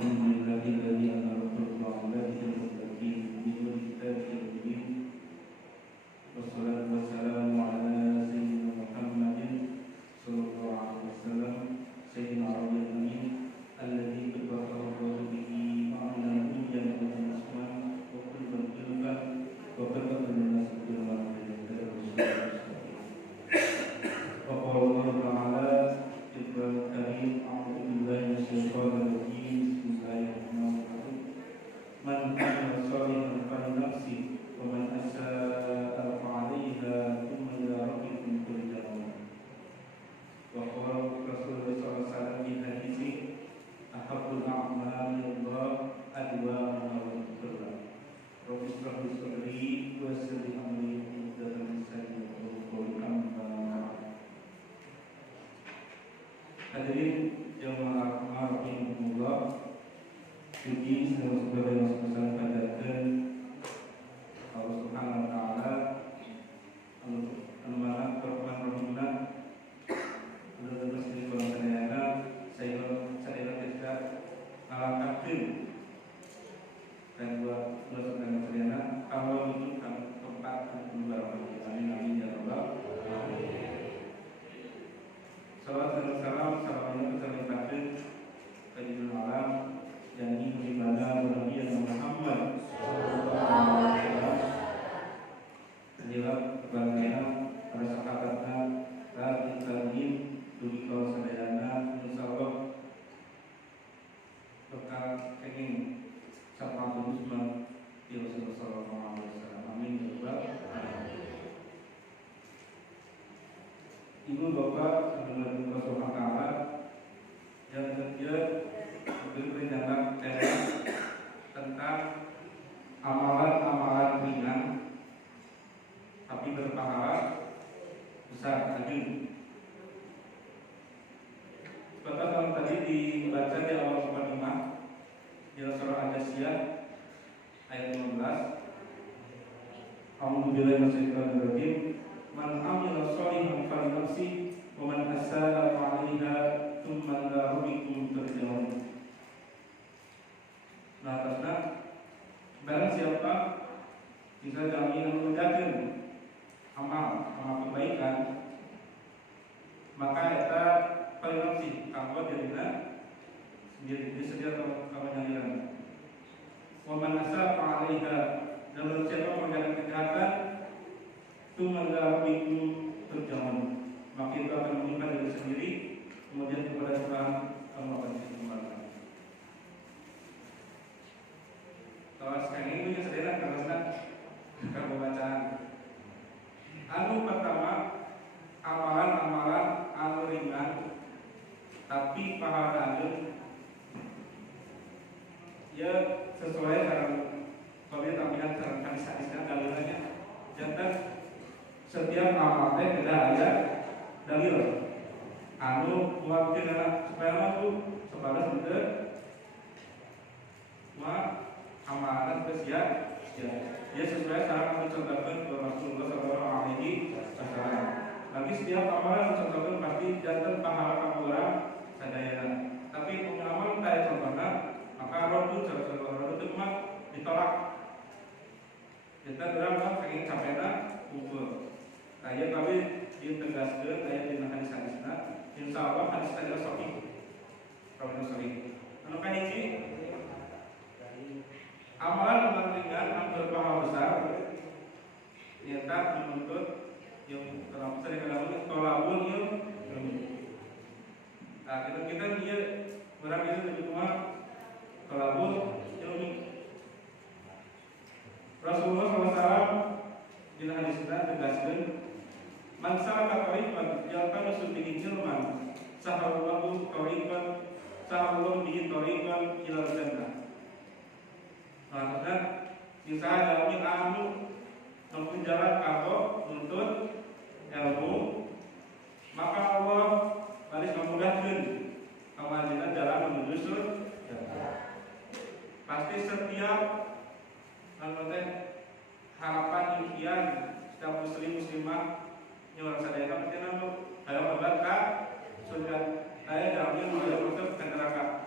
لله الذي أنزل القرآن على المتقين بدون كتاب مبين والصلاة والسلام على سيدنا محمد صلى الله عليه وسلم سيدنا ربي الأمين الذي بلغه الله به معنى الدنيا والإسلام وكل الإلفة وبلغ الناس بالمعنى وقال الله تعالى الكريم أعوذ بالله من الشيطان الرجيم بسم الله الرحمن الرحيم من عمل صالحا فلنفسه ومن أساء فعليها ثم إلى ربكم ترجعون وقال رسول الله صلى الله عليه وسلم في حديثه أحب الأعمال إلى الله أدومها وتكررها رب اشرح لي صدري ويسر لي أمري واحلل عقدة من لساني يفقهوا قولي أما بعد. Hadirin jamaah rahimahumullah, puji segala yang sebesar panjatkeun Allah Subhanahu wa taala anu maha permana anu terus di kolom sadayana saya kita ngalangkakeun dan buat nusa sadayana Allah menuju tempat anu barokah. Amin amin ya rabbal alamin. Salawat dan salam kita limpahkan kajian alam yang beribadah Nabi Muhammad sallallahu alaihi wasallam. Inilah kebahagiaan para sahabatnya dan tabi'in dugi kau sadayana insyaallah bakal kenging sapa Rasulullah sallallahu alaihi wasallam. Amin ya rabbal alamin. Ibu bapak adalah Allah Subhanahu wa taala yang kerja berperencanaan tentang amalan-amalan ringan tapi berpahala besar tadi. Seperti yang tadi dibaca di awal mukadimah di surah Al-Jathiyah ayat 15. A'udzubillahi minasyaitonir rajim. Man amila sholihan falinafsi wa man asaa fa'alaiha tsumma ila rabbikum turja'un. Nah, karena barang siapa bisa kami mengerjakan amal kebaikan, maka eta falinafsi kanggo dirina sendiri disediakan kamu nyaliran. Wa man asaa fa'alaiha, dan siapa mengerjakan kejahatan Tumangga minggu terjangan, maka itu akan menimpa diri sendiri, kemudian kepada Tuhan kamu akan dikembalikan. Kalau sekarang ini punya sederhana karena kamu bacaan. Anu pertama, amalan-amalan anu ringan, tapi pahalanya ya sesuai dengan kalau dia tampilan dalam hadis-hadisnya dalilnya, jangan setiap amalnya tidak ada dalil anu mewakili supaya mampu sebatas betul amalan kesiap dia sesuai syarat yang dicontohkan oleh Rasulullah sallallahu alaihi wasallam. Lagi setiap amalan dicontohkan pasti jantan pahala kamuran sadayana. Tapi pengamal tidak contohnya maka rodu cara itu mah ditolak. Kita berapa pengen capeknya kumpul. Kaya kami ditegaskan kaya di hadis-hadisna insyaallah hadis adalah sahih. Rawi sahih. Anu kan hiji amalan ringan yang berpahala besar nyata menuntut yang dalam sering dalam tolabun ilmu. Nah, kita dia orang itu lebih cuma tolabun ilmu. Rasulullah SAW di hadisnya tegaskan man salaka tariqan yaltamisu bihi ilman sahalallahu tariqan sahallahu bihi tariqan ilal jannah. Maksudnya misalnya dalam anu menempuh jalan kanggo nuntut ilmu, maka Allah baris memudahkan kemajuan jalan menuju surga. Pasti setiap harapan impian setiap muslimah nyuruh sadaya pasti namu ayo berangkat surga. Saya dalamnya mulai masuk ke neraka.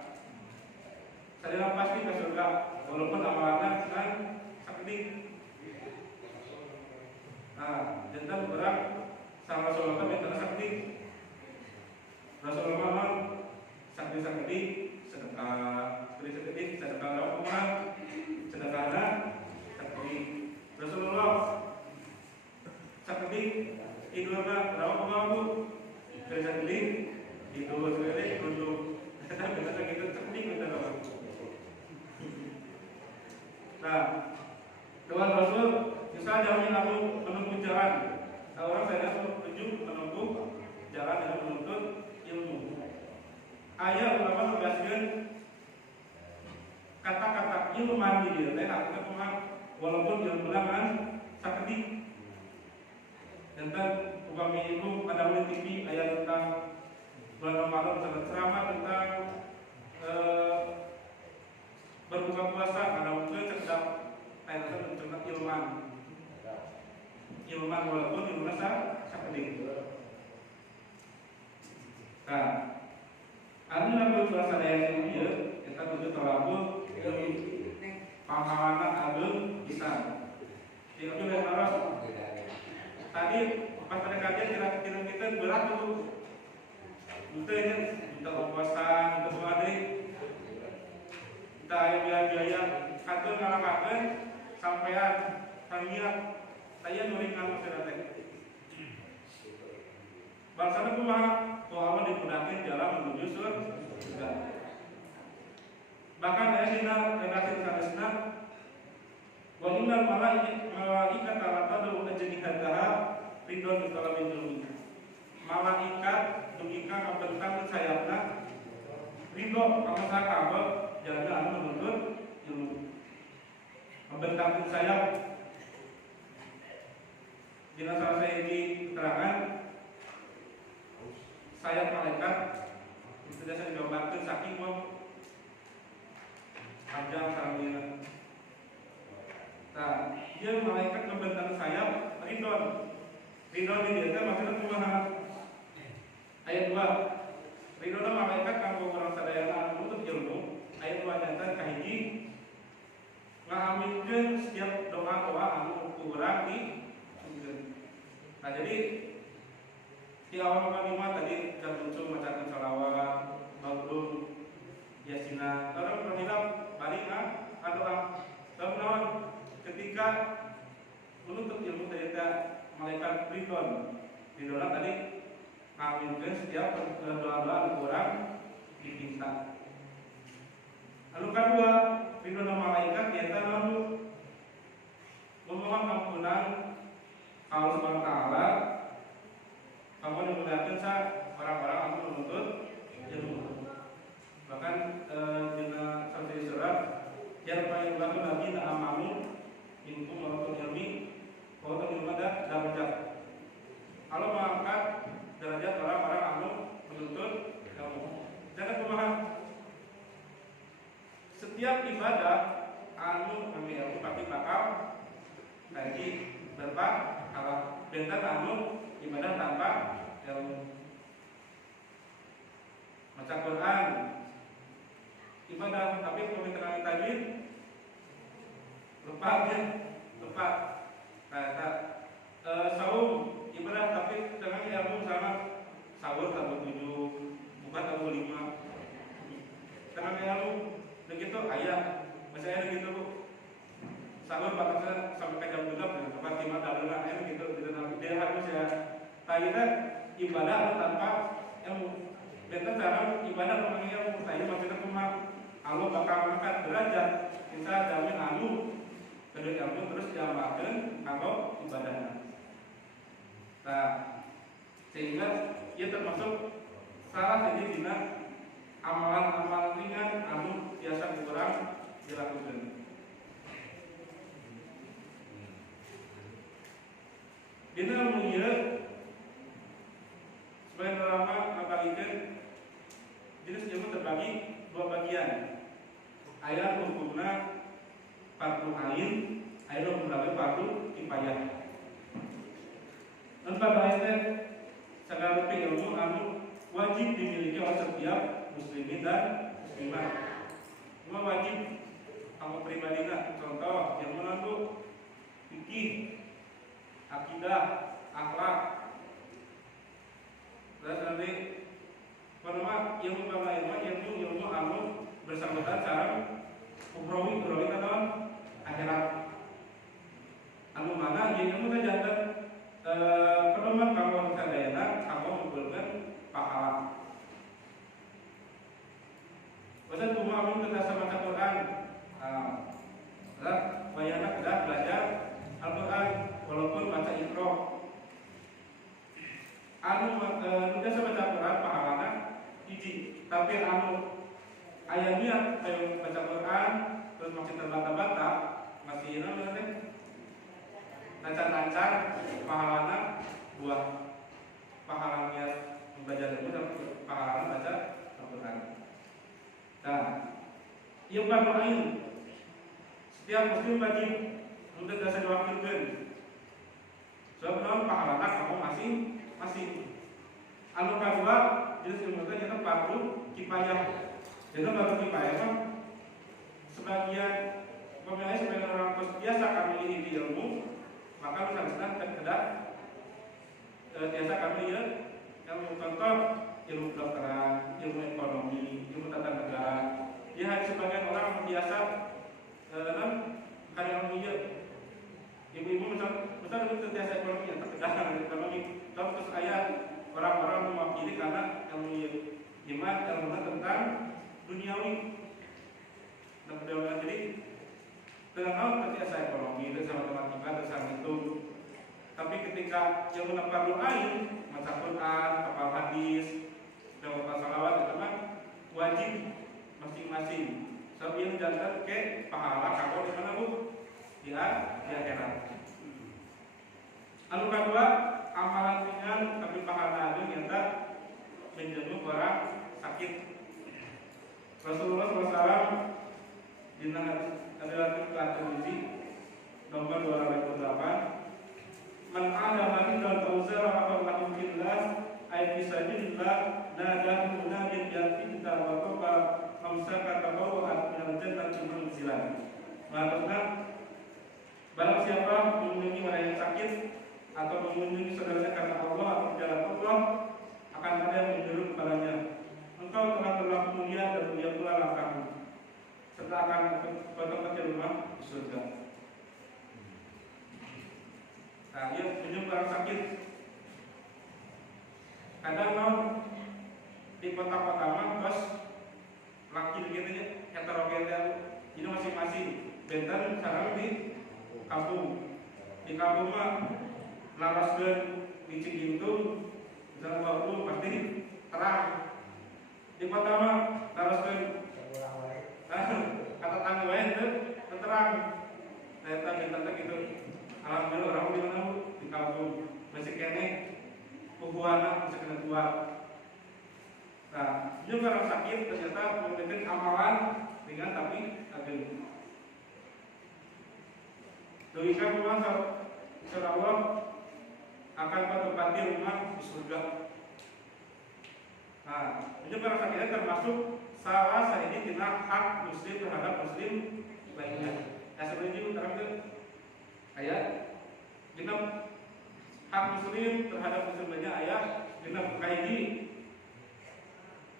Sadina pasti ke surga walaupun amalannya kan sakti. Nah, jantan berak sama Rasulullah minta sakti. Rasulullah sakti sedekah, sedekah sedekah orang sedekahnya sakti. Rasulullah sakti idulna berapa pengaku kerja sakti idul sekali untuk kita kita sakti kita dapat. Nah, Tuhan Rasul bisa jamin aku menempuh jalan. Orang saya setuju menempuh jalan dengan menuntut ilmu. Ayat ulama menjelaskan kata-kata ilmu mandi dia, artinya cuma walaupun ilmu kan sakti. Tentang upami itu pada mulai TV ayat tentang bulan Ramadan sangat ceramah tentang berbuka puasa ada mungkin sedang ayat tentang ilman walaupun ilmu sakti. Nah, anu lagu puasa daya dia kita tujuh terlalu pahalana agung bisa. Tidak boleh harus. Tadi pas pada kajian kita berat tuh. Betulnya kita puasa, kita mengadai, kita biaya kantor ngalakakan sampean tamiat saya nuringan masyarakat. Bangsana kumaha Allah dimudahkan jalan menuju surga. Bahkan ada dina redaksi sanesna wa innal malaikata la tad'u ajnihataha ridwan bi talabil ilmi. Malaikat dugika ngabentang sayapna ridho sama sakaba jalan menuntut ilmu. Ngabentang sayap dina salah di keterangan sayap malaikat itu biasa digambarkan saking mau panjang sarangnya. Nah, dia malaikat membentang sayap ridon. Ridon ini dia maksudnya kumaha? Ayat 2. Ridon malaikat kanggo orang sadayana nuntut ilmu. Ayat 2 nyata kahiji ngahamitkeun setiap doa-doa anu kurang di. Nah, jadi di awal kalimat tadi kita muncul membacakan salawat, maulud, yasinah. Orang berhilang balik adalah tahun ketika menuntut ilmu ternyata malaikat ridon. Ridon tadi ngaminkan setiap doa-doa kurang diminta. Lalu kedua, ridon malaikat ternyata lalu memohon ampunan Allah Subhanahu wa taala. Kamu dimudahkan orang-orang yang menuntut ilmu. Bahkan dina sampai surat yang paling bagus nabi na'amamu minkum walaupun ilmi walaupun ilmu ada darajat. Allah mengangkat derajat orang-orang yang menuntut ilmu. Jangan kumaha setiap ibadah anu ngambil ilmu tapi bakal lagi berpahala. Dengan anu ibadah tanpa ilmu. Baca Quran ibadah tapi pemikiran tajwid lupa ya, lupa. Saum ibadah tapi dengan ilmu sama sahur tabu 7, buka tabu 5. Dengan ilmu begitu ayat, misalnya begitu Bu. Sahur bakal sampai ke jam 12 tempat 5 dalam gitu dia harus ya kayaknya ibadah tanpa ilmu. Beta cara ibadah dengan ilmu saya maksudnya cuma Allah bakal angkat derajat kita jamin anu kedua ilmu terus diamalkan kalau ibadahnya. Nah, sehingga ia termasuk salah satu dina amalan-amalan ringan anu biasa kurang dilakukan. Dina mengira sebagian ulama mengkalikan jenis ilmu terbagi dua bagian. Ayat hukumna fardu ain, ayat hukumna fardu kifayah. Dan pada ayat segala ilmu anu wajib dimiliki oleh setiap muslimin dan muslimah. Cuma wajib kamu pribadina. Contoh yang menantu fikih, akidah, akhlak. Terus nanti pertama ilmu ilmu anu bersangkutan cara ukhrawi kan akhirat. Anu mana ilmu teh janten pertama kamu sadayana kamu mengumpulkan pahala. Pasal cuma kamu kita sama Al-Quran. Bayana kita belajar Al-Quran walaupun baca Iqra. Anu kita sama Al-Quran pahalana hiji, tapi anu ayatnya kayak baca Quran terus masih terbata-bata masih namanya teh lancar-lancar pahalana buah pahala niat membaca ilmu dan pahala baca Al-Quran. Nah, yang lain setiap muslim wajib untuk dasar diwakilkan. Sebab pahala kamu masing. Anu kedua jenis ilmu itu kita fardu kifayah. Jadi fardu kifayah kan sebagian orang biasa kami ini ilmu, maka misalnya kedah biasa kami ya yang contoh ilmu kedokteran, ilmu ekonomi, ilmu tata negara. Ya hanya sebagian orang biasa karena ilmu ya ibu-ibu misal itu biasa ekonomi yang terkedah ekonomi. Terus ayat orang-orang mewakili karena ilmu iman ilmu tentang duniawi. Dan beliau jadi dengan tahu terbiasa ekonomi, dengan matematika, dengan hitung. Tapi ketika yang menepar lain, baca Quran, hafal hadis, dan baca salawat itu kan wajib masing-masing. Sebab yang jantan ke pahala kamu di mana bu? Di akhirat. Anu kedua, amalan ringan tapi pahala agung yang tak menjenguk orang sakit. Rasulullah SAW di adalah At-Tirmidzi nomor 208. Man ada dan tauzara apa lakum billah ay fisabilillah nadahu munadin yaqinta wa taqa amsaka taqawat min al-jannati manzilan. Maksudnya barang siapa mengunjungi orang yang sakit atau mengunjungi saudaranya karena Allah atau jalan Allah, akan ada yang menyuruh kepadanya, engkau telah terlalu mulia dan mulia pula langkahmu, serta akan bertempat di rumah di surga. Nah, dia menunjuk orang sakit. Kadang di kota-kota mah bos laki gitu ya, heterogen, jadi masing-masing. Benten sekarang di kampung. Di kampung mah laras dan licin gintung, misalnya waktu pasti terang. Di kota mah laras dan kata tangga lain itu terang. Ternyata benten gitu. Alhamdulillah orang di mana di kampung masih kene kubuana masih kena tua. Nah, juga orang sakit ternyata memiliki amalan dengan tapi ageng. Doakan rumah insya Allah akan menempati rumah di surga. Nah, juga orang sakitnya termasuk salah satu tina hak muslim terhadap muslim lainnya. Ya sebenarnya utara itu ayat genap hak muslim terhadap muslim lainnya ayat genap kaiji.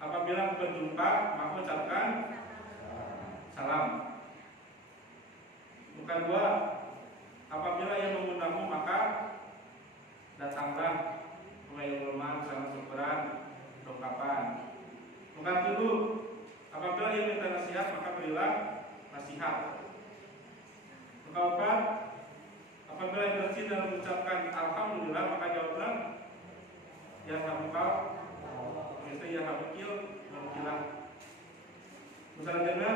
Apabila berjumpa maka ucapkan salam. Bukan dua. Apabila yang mengundangmu maka datanglah mulai rumah sama syukuran dokapan. Bukan dulu. Apabila yang minta nasihat maka berilah nasihat. Keempat, apabila yang bersih dan mengucapkan alhamdulillah maka jawablah ya hamkal, misalnya ya hamkil, mungkilah. Misalnya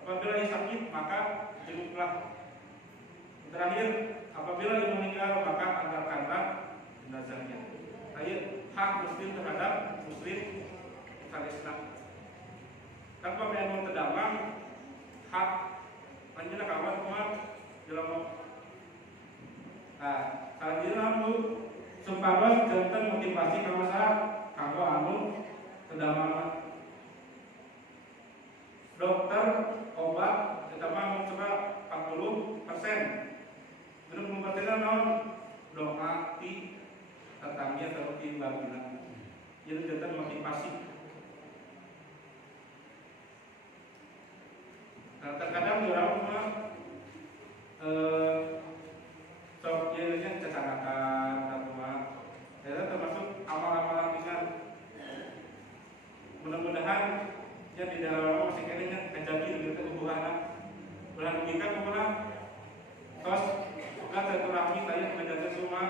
apabila yang sakit maka jenguklah. Terakhir, apabila yang meninggal maka antarkanlah jenazahnya. Ayat hak muslim terhadap muslim Islam. Tanpa yang terdamang hak lanjutlah kawan kawan dalam. Nah, kalau dia lalu sumpados jantan motivasi kamu sah kamu anu terdamang. dokter obat kita mah coba 40%. Bener pembatenan non doa ti tetangga atau ti babina. Jadi kita motivasi. Nah, terkadang orang mah sok jadinya cacarakan atau mah itu termasuk amal-amalan ringan. Mudah-mudahan ya di dalam masih kayaknya kejadian gitu hubungan bulan kita kemana terus bukan silaturahmi saya menjaga semua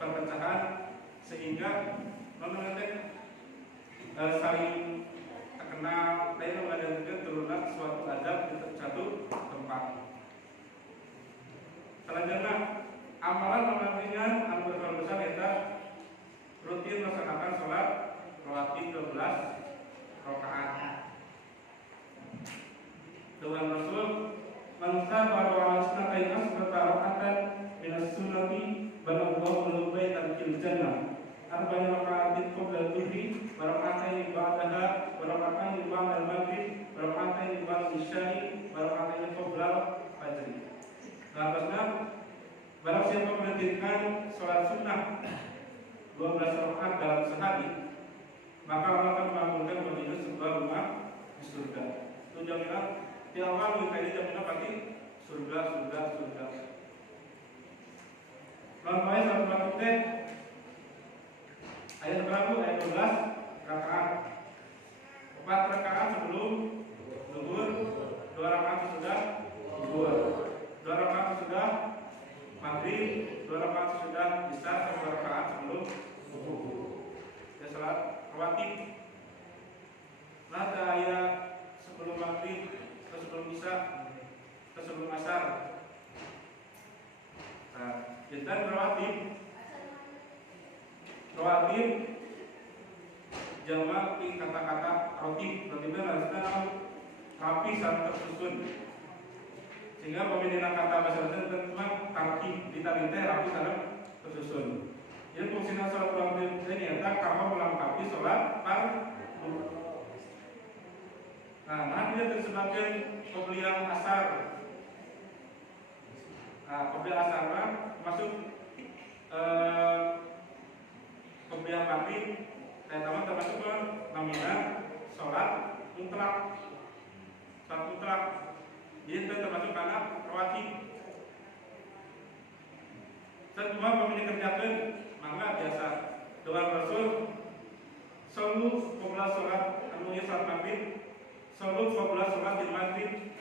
perpecahan sehingga nanti saling terkenal saya mengajarkan turunan suatu adab di satu tempat. Selanjutnya amalan ringan anu berskala besar kita rutin melaksanakan sholat rawatib 12 rakaat. Dengan Rasul Mansa para asnatain asbata rakaatan minas sunnati banallahu lahu baitan fil jannah. Arba'in rakaatin qabla dhuhri wa rakaatain ba'daha wa rakaatain ba'da al-maghrib wa rakaatain ba'da isya'i wa rakaatain qabla fajr. Lantasnya barang siapa mendirikan sholat sunnah 12 rakaat dalam sehari, maka Allah akan mengabulkan baginya sebuah rumah di surga. Itu jaminan di awal kita ini jaminan pasti surga. Lalu satu batu ayat berapa? Ayat 12 rakaat. 4 rakaat sebelum zuhur, 2 rakaat sudah zuhur, 2 rakaat sudah maghrib, 2 rakaat sudah isya, 1 rakaat sebelum subuh. Ya salat rawatib. Nah, ayat sebelum maghrib, sebelum isya, sebelum asar. Nah, kita rawatib jamak kata-kata rotib. Rotibnya harusnya rapi dan tersusun. Sehingga pemilihan kata bahasa Indonesia memang tartib, ditanya rapi dan tersusun. Jadi fungsinya sholat rawatib ini adalah kamu melengkapi sholat fardu. Nah, dia tersebutkan pembelian asar. Pembelian asar masuk pembelian maghrib. Teman-teman termasuk namanya sholat mutlak. Sholat mutlak. Jadi itu termasuk karena rawatib. Semua pemilik kerjakan maka biasa dengan Rasul selalu qabla sholat anunya sholat maghrib, selalu qabla sholat di maghrib,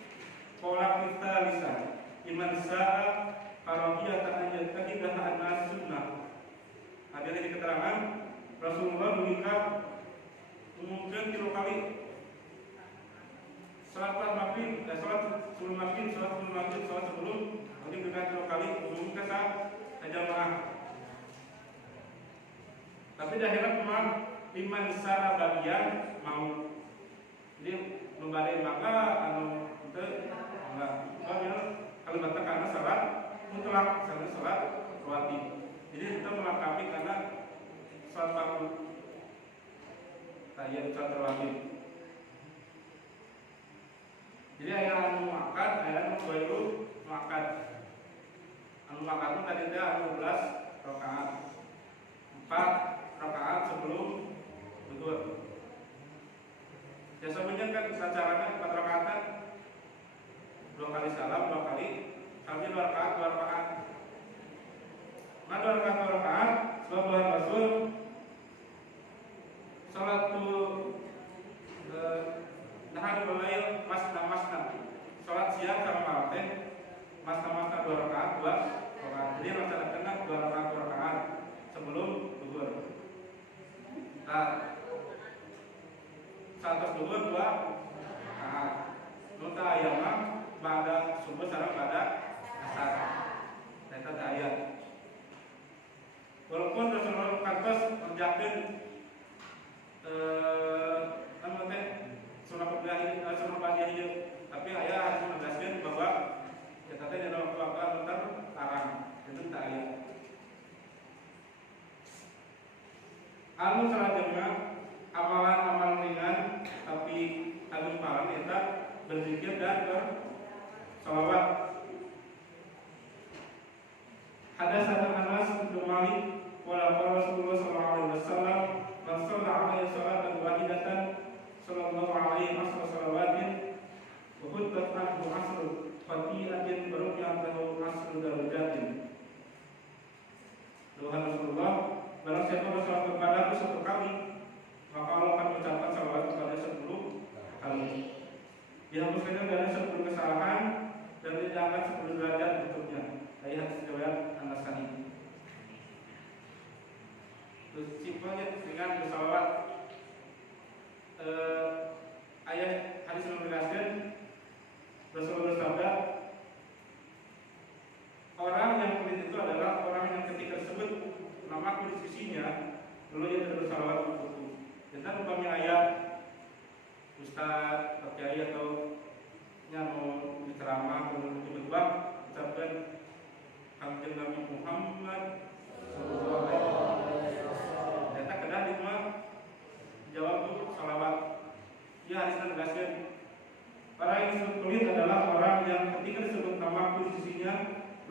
pola kita lisan iman sa'a karomiyah ta'anyat kahidah anas sunnah. Ada di keterangan Rasulullah menikah mungkin 3 kali sholat maghrib, sholat sebelum maghrib, sholat sebelum nanti berikan 3 kali umum ke saat jamaah. Tapi di akhirat memang iman secara bagian mau jadi membalik maka itu enggak kalau batal karena sholat mutlak, sholat rawatib. Jadi kita melengkapi karena sholat fardu kayak sholat rawatib. Jadi ayat anu makan, ayat anu baru makan. Anu makan itu tadi dia 12 rakaat. 4 rakaat sebelum zuhur. Biasanya kan caranya 4 rakaat 2 kali salam, 2 kali sambil 2 rakaat. Nah 2 rakaat sebuah Rasul salat tu nahan belail masna. Salat siang sama malam teh masna 2 rakaat 2 rakaat. Jadi laksanakan 2 rakaat sebelum zuhur. Nah, saat zuhur 2 rakaat. Nota ayat pada subuh sareng pada asar. Eta ayat. Walaupun Rasulullah kantos menjakin sunnah pagi, tapi ayat harus menegaskan bahwa kita tadi dalam waktu terlarang. Itu tak ayat. Selanjutnya amalan ringan tapi harus paham ya. kita berzikir dan bersolawat. Hadatsana Anas bin Malik qala qala Rasulullah sallallahu alaihi wasallam man shalla alaihi salatan wahidatan sallallahu alaihi wasallam wa huddat anhu asru fatihatin barukat lahu asru darajatin. Tuhan Rasulullah, barang siapa bersalawat kepadaku 1 kali, maka Allah akan mengucapkan salawat kepada 10 kali. Dihapuskannya dari 10 kesalahan dan diangkat 10 derajat untuknya. Dari hadis riwayat An-Nasai. Terus simpelnya dengan bersalawat. Ayat hadis yang menjelaskan Rasulullah bersabda, orang yang pelit itu adalah orang yang ketika disebut namaku di sisinya lalu ia tidak bersalawat untukku. Dan umpamanya ayat Ustaz, Kiai atau yang mau diceramah atau berkhutbah ucapkan Kanjeng Nabi Muhammad sallallahu alaihi wasallam. Kita kedah di rumah jawab tuh salawat. Ya hadis menegaskan orang yang disebut pelit adalah orang yang ketika disebut namaku di sisinya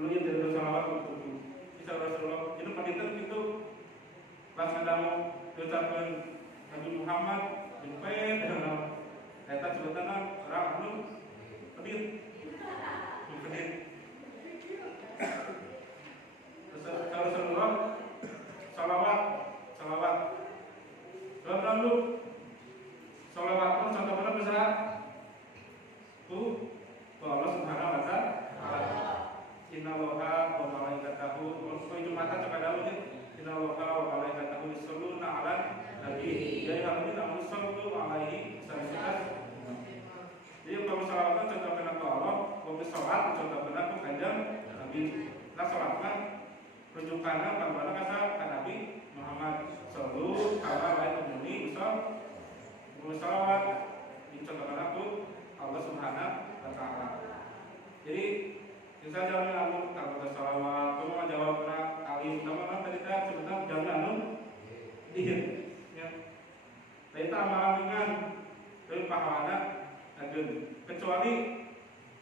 lalu ia tidak bersalawat untukku. Bisa Rasulullah. Jadi pendidikan itu pas ada mau diucapkan Nabi Muhammad jempet dengan kita sebutan orang belum pedit. Terus Rasulullah salawat. Lalu salawat pun contoh mana bisa Allah Subhanahu wa taala. Innallaha wa malaikatahu wa jumatan kepada Allah. Innallaha wa malaikatahu yusholluna 'alan nabi. Ya ayyuhalladzina amanu shallu 'alaihi wa sallimu. Jadi kalau salawat contoh kepada Allah, kalau salat contoh kepada Kanjeng Nabi. Nah salatna rujukanna kepada kata Nabi Muhammad sallallahu alaihi wasallam. Salawat dicontohkan aku Allah Subhanahu wa taala. Jadi bisa jawab anu kalau salawat, kamu jawab alif, nama tadi kita sebentar jawab anu dihir. Ya. Kita amalan dengan dari pahala agen kecuali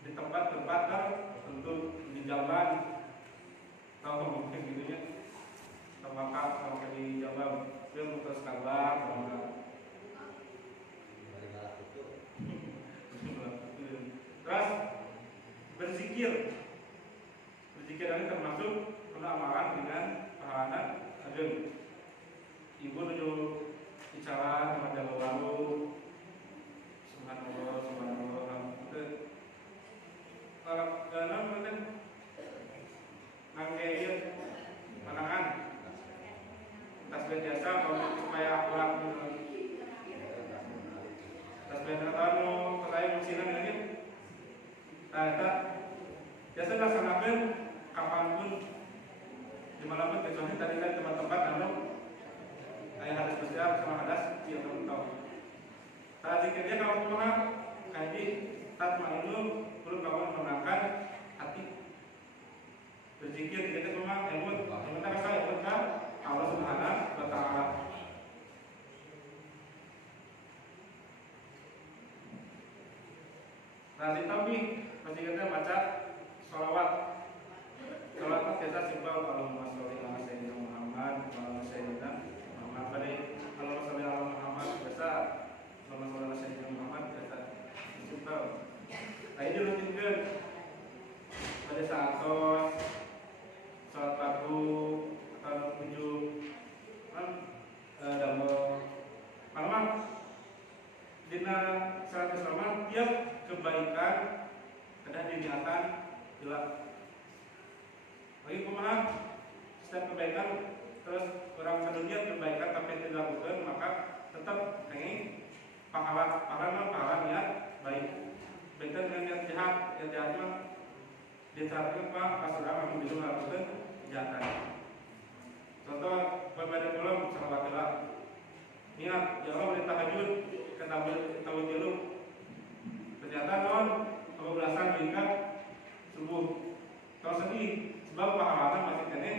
di tempat-tempat tertentu di jalan kalau mungkin gitu ya. Tawakal kalau di jalan dia mutus kabar terus berzikir ini termasuk amalan dengan pahala agen. Ibu menuju bicara sama jalan lalu subhanallah kalau dalam mungkin nganggein panangan tasbih biasa supaya akurat tasbih atau kelayan musinan ini kita biasa laksanakan kapanpun dimanapun kecuali tadi kan tempat-tempat anu kayak hadas besar sama hadas dia tahu. Saat zikirnya kalau pernah kaji tatmainu belum kamu menenangkan hati berzikir kita cuma emut kita rasa emut kan Allah Subhanahu wa taala. Nanti tapi masih kita baca sholawat. Sholawat kita simpel Allahumma sholli ala sayyidina Muhammad wa ala sayyidina Muhammad. Allahumma sholli ala Muhammad biasa. Allahumma sholli ala sayyidina Muhammad biasa. Simpel. Nah ini rutinkan pada saat sholat pagi atau menuju dalam malam dina salat selamat tiap kebaikan ada diniatan jelas. Bagi pemahaman setiap kebaikan terus orang sedunia kebaikan tapi tidak dilakukan maka tetap ini pahala niat baik. Beda dengan niat jahat mah dicatatkan pak pas orang memang bisa melakukan kejahatan. Contoh berbeda pulang salawatullah. Niat ya Allah beri tahajud kata tahun dulu. Ternyata non kebablasan hingga subuh. Kalau sedih sebab pahalanya masih kene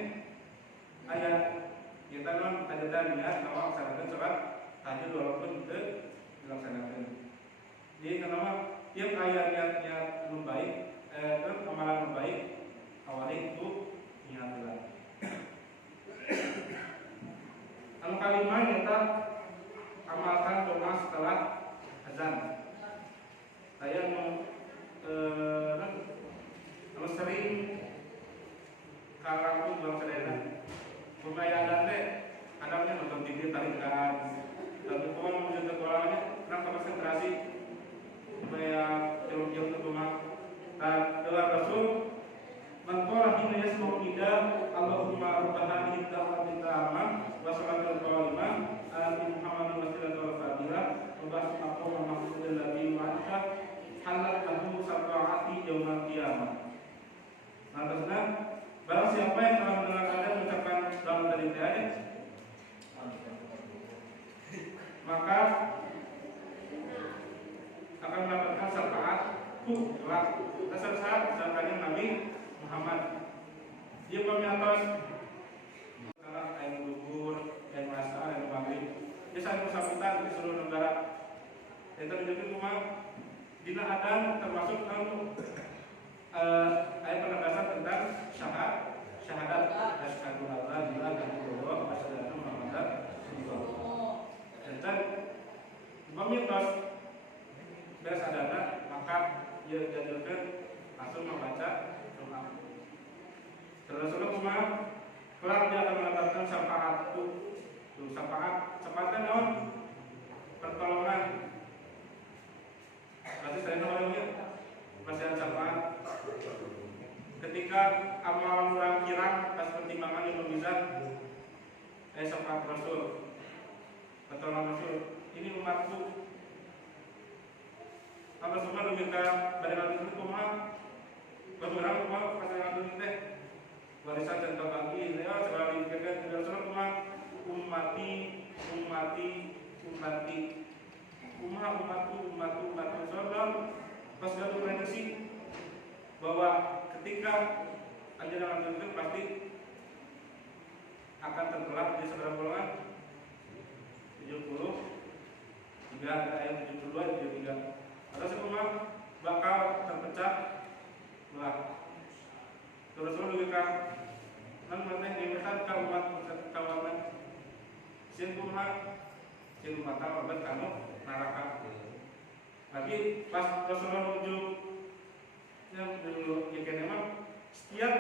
ayat kita non ada niat kalau melaksanakan sholat tahajud walaupun itu dilaksanakan. Jadi kenapa tiap ayat-ayat baik, amalan baik awalnya itu niatlah. Anu kalimah kita amalkan doa setelah azan. Saya sering kalau pun bang sedena, lumayan deh. Kadangnya nonton TV tarikan, tapi kalau menjadi orangnya kurang konsentrasi supaya jauh-jauh ke rumah. Dan doa Rasul, "Man hina yasma'u nida, Allahumma rabbana hidda wa ta'ama wa salatul qalimah, ati Muhammadin wasilatul fadilah, wa ba'su maqama mahmudul ladzi wa'ata, halat lahu syafaati yaumil qiyamah." Lantasnya, barang siapa yang telah mendengar Anda mengucapkan dalam tadi ayat, maka akan mendapatkan syafaat kelak. Dasar saat Nabi Muhammad. Dia pemiatos karena ayat luhur, ayat masa, ayat maghrib. Dia saling bersambutan di seluruh negara. Itu menjadi rumah dina adan termasuk ayat penegasan tentang syahadat asyhadu an la ilaha illallah wa asyhadu anna muhammadar rasulullah. Dan pemiatos beres adana maka dia jadikan langsung membaca doa. Terus rumah kelak dia akan mendapatkan syafaat itu. Syafaatnya naon? Pertolongan. Berarti saya namanya masih ada syafaat. Ketika amalan orang kirang atas pertimbangan yang berbeda, syafaat Rasul, pertolongan Rasul. Ini umatku. Apa semua demikian pada itu kumah beberapa kumah pasangan itu teh warisan dan terbagi ya sekali dikatakan tidak salah kumah umatku salam pas sudah prediksi bahwa ketika ajaran itu pasti akan tergelap di seberapa golongan 70 hingga ayat 72 73. Atau semua bakal terpecah belah. Terus logika nan mana diminta ka umat kawanan sieun kumaha obat kanu neraka. Lagi pas Rasulullah menuju yang dulu ya mah setiap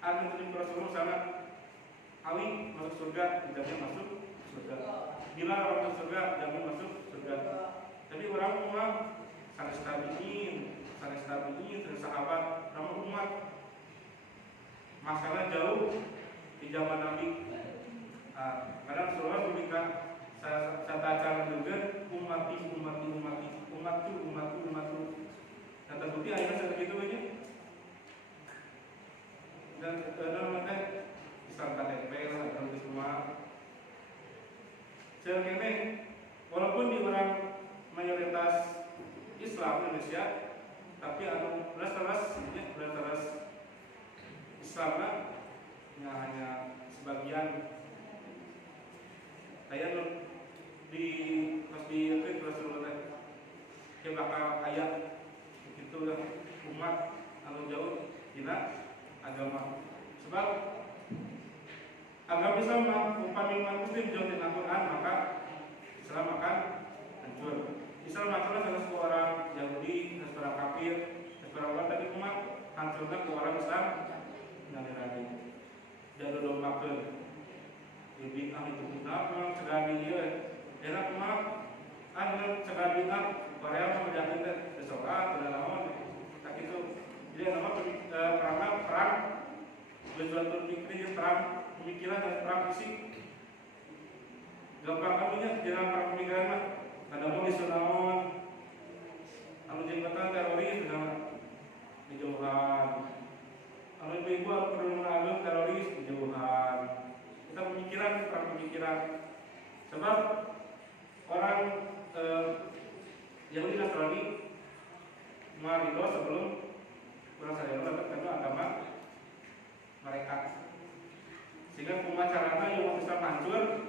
anu terima Rasulullah sana Ali masuk surga, jamin masuk surga. Bila orang masuk surga, jamin masuk surga. Tapi orang umat sanes tabiin, sanes sahabat, nama umat masalah jauh di zaman Nabi. Kadang Rasulullah memberikan saya baca juga umatku. Dan terbukti akhirnya seperti itu aja. Dan dalam Islam KTP lah itu semua. Sebenarnya walaupun di orang mayoritas Islam Indonesia, tapi belas Islamnya hanya sebagian. Saya di Rasulullah dia bakal ayat begitu lah umat anu jauh tidak agama. Sebab agama Islam umpama muslim jauh dari Al-Quran maka Islam akan hancur. Islam masalah salah satu orang Yahudi, salah orang kafir, salah orang tadi umat hancurkan ke orang Islam ngalirani. Jadi dombakeun. Jadi itu kenapa segala dia enak mah anu segala bid'ah Korea menjamin teh sholat dan lawan tak itu. Jadi nama perang Ghazwatul Fikri perang pemikiran dan perang fisik. Gampang kamunya jangan perang pemikiran mah ada mau disunaon anu jembatan teroris dengan dijauhan anu ibu perlu mengalami teroris dijauhan. Kita pemikiran sebab orang Yahudi Nasrani marido sebelum orang saya mendapatkan agama mereka sehingga pemacarana yang bisa hancur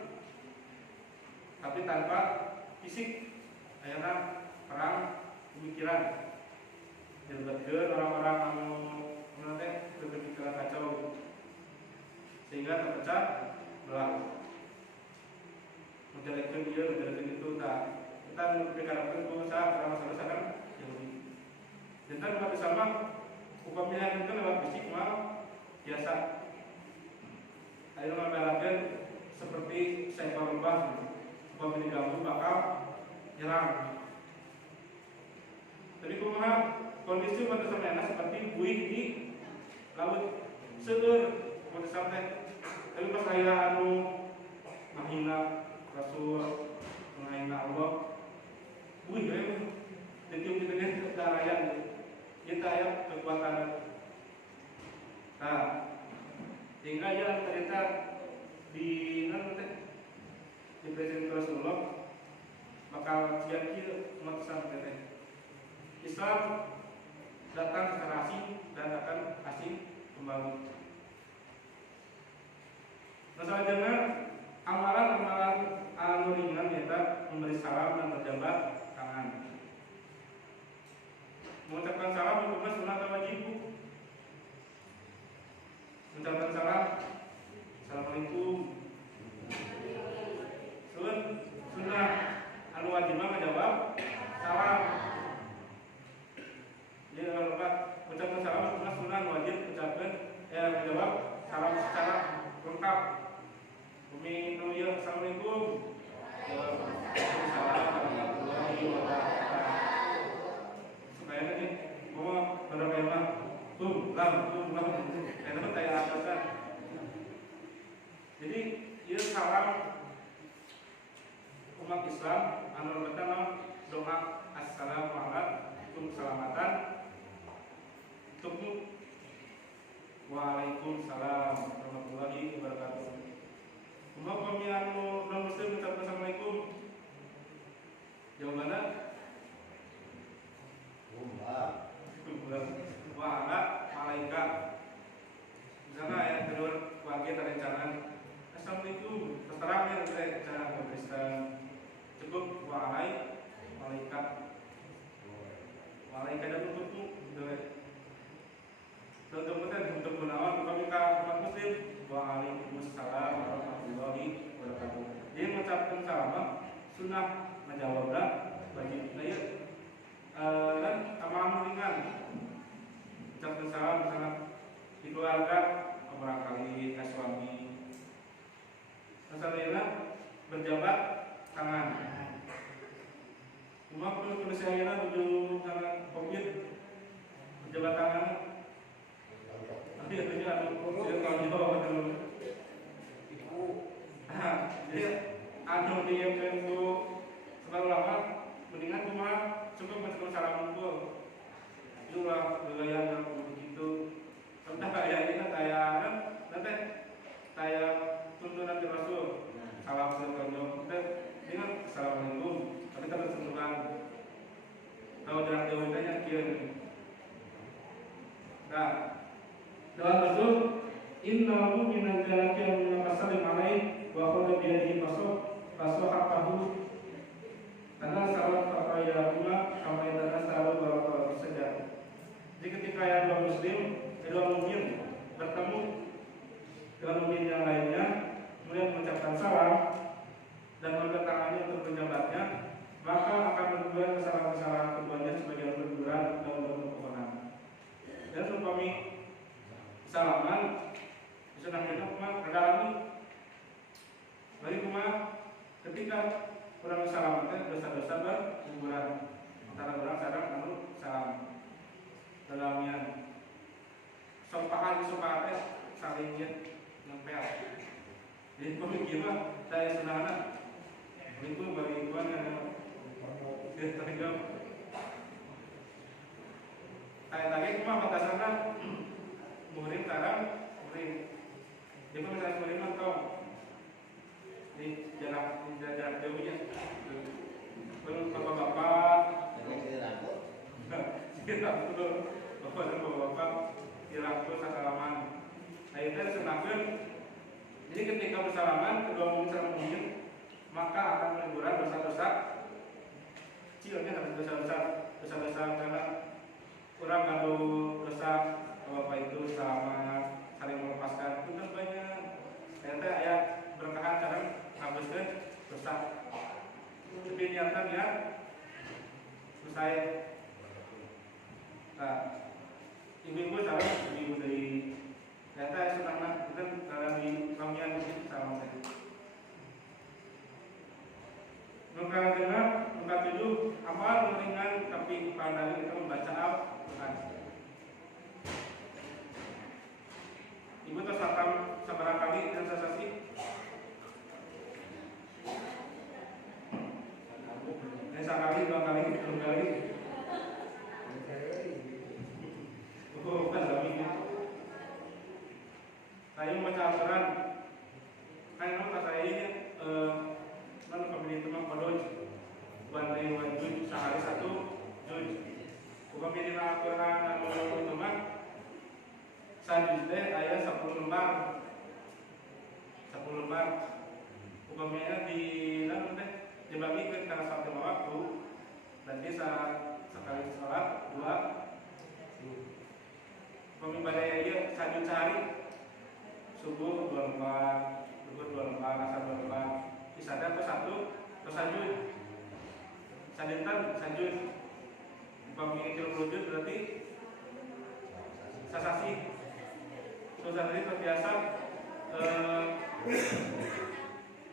tapi tanpa fisik akhirnya perang pemikiran. Jadi orang-orang yang berpikiran kacau sehingga terpecah belah. Menjadikan dia, menjadikan itu tak. Kita berpikiran itu usaha masalah kan Yahudi. Dan umat Islam hukumnya itu lewat fisik mal biasa. Ayo membelakan seperti seekor lebah, apabila diganggu bakal nyerang. Jadi kumaha kondisi umat Islam seperti buih di laut seueur umat Islam teh. Tapi pas aya anu menghina Rasul, menghina Allah, buih we ditiup di tengah darayan. Kita aya kekuatan. Nah, sehingga ya ternyata di presiden Rasulullah bakal jadi umat Islam teh. Islam datang secara asing dan akan asing kembali. Masalah jangan amalan-amalan anu ringan yaitu memberi salam dan berjabat tangan. Mengucapkan salam hukumnya sunnah atau wajib? Mengucapkan salam, assalamualaikum. Sunnah. Anu wajib menjawab salam. Jadi kalau ucapkan salam hukumnya sunnah, wajib ucapkan menjawab salam secara lengkap. Umi Nuya, assalamualaikum. Waalaikumsalam warahmatullahi wabarakatuh. Supaya nanti mau berapa lama? Lam. Karena saya atasan. Jadi ia salam umat Islam anu pertama doa assalamualaikum salamatan untuk Waalaikumsalam warahmatullahi wabarakatuh. Umat kami anu non muslim ucapkan assalamualaikum. Jawabannya wa'ala malaikat. Misalnya ayat kedua wajib terencanaan assalamualaikum terterangnya dari cara berkristen cukup wa'alai malaikat. Malaikat itu untuk untuk menawan kami umat muslim. Waalaikumsalam warahmatullahi wabarakatuh. Dia mengucapkan salam sunnah, menjawabnya wajib. Dan amalan ringan. Ucapkan salam misalnya di keluarga barangkali suami. Masalahnya berjabat tangan. Cuma perlu saya tujuh tangan COVID berjabat tangan. Nanti katanya ada kalau di bawah dulu. Jadi anu dia tentu selalu lama mendingan cuma cukup mencukup salam unggul. Itulah gaya yang begitu. Sudah kayak ini nanti saya tuntunan di Rasul. Salam sekonjol. Dengan assalamualaikum. Tapi kita bersentuhan. Tahu jarak jauh kita kian. Nah, dalam Rasul innahu minal jalaki yang menyapasalim alaih wa qala biyadihi fasohakahu karena salat fakaya pula sampai dana selalu bahwa saja. Jadi ketika yang dua muslim, dua mukmin bertemu dengan mukmin yang lainnya, kemudian mengucapkan salam dan mengangkat tangannya untuk menjabatnya, maka akan menunjukkan kesalahan-kesalahan keduanya sebagai berguran dan berkeponan. Dan umpami salaman disunahkan kumah kedalami. Bagi kumah ketika orang salaman dosa-dosa berguguran antara orang sadar anu salam dalamian sompahan salingnya nempel. Jadi pemikiran saya sunahna itu bagi tuan yang tergam. Tadi kumah batasanna muhrim tarang muhrim. Jadi misalnya muhrim atau di jarak jauhnya belum bapak-bapak bapak dan bapak dirangkul salaman. Akhirnya senangkan. Jadi ketika bersalaman kedua mukmin maka akan menimbulkan dosa-dosa kecilnya dan dosa-dosa dosa-dosa karena kurang kado dosa Bapak itu selama saling melepaskan itu kan banyak. Ternyata ayat berkahan sekarang habiskan dosa. Tapi niatan ya selesai. Nah, ibu-ibu salah ibu dari ternyata senang kita dalam di kamian itu sama saja. Muka dengar, muka tujuh amal ringan tapi pandang kita membaca Al-Quran. Ibu tersatam seberapa kali transaksi? Sekali, dua kali, tiga kali. Oh, bukan kami. Saya membaca Al-Quran. Kan nama saya ini mana pembeli teman kodoj bantai wajib sehari 1 juz. Bukan pilih Al-Quran atau teman. Selanjutnya ayat 10 lembar. 10 lembar. Umpamanya di dibagi ke karena satu waktu. Berarti sekali sholat 2. Pemimpinnya dia sajud sehari. Subuh 2 lembar, zuhur 2 lembar, asar 2 lembar. Isyarat itu 1, terus sajud. Sajudan sajud. Umpamanya 30 berarti sasasi. Terus tadi terbiasa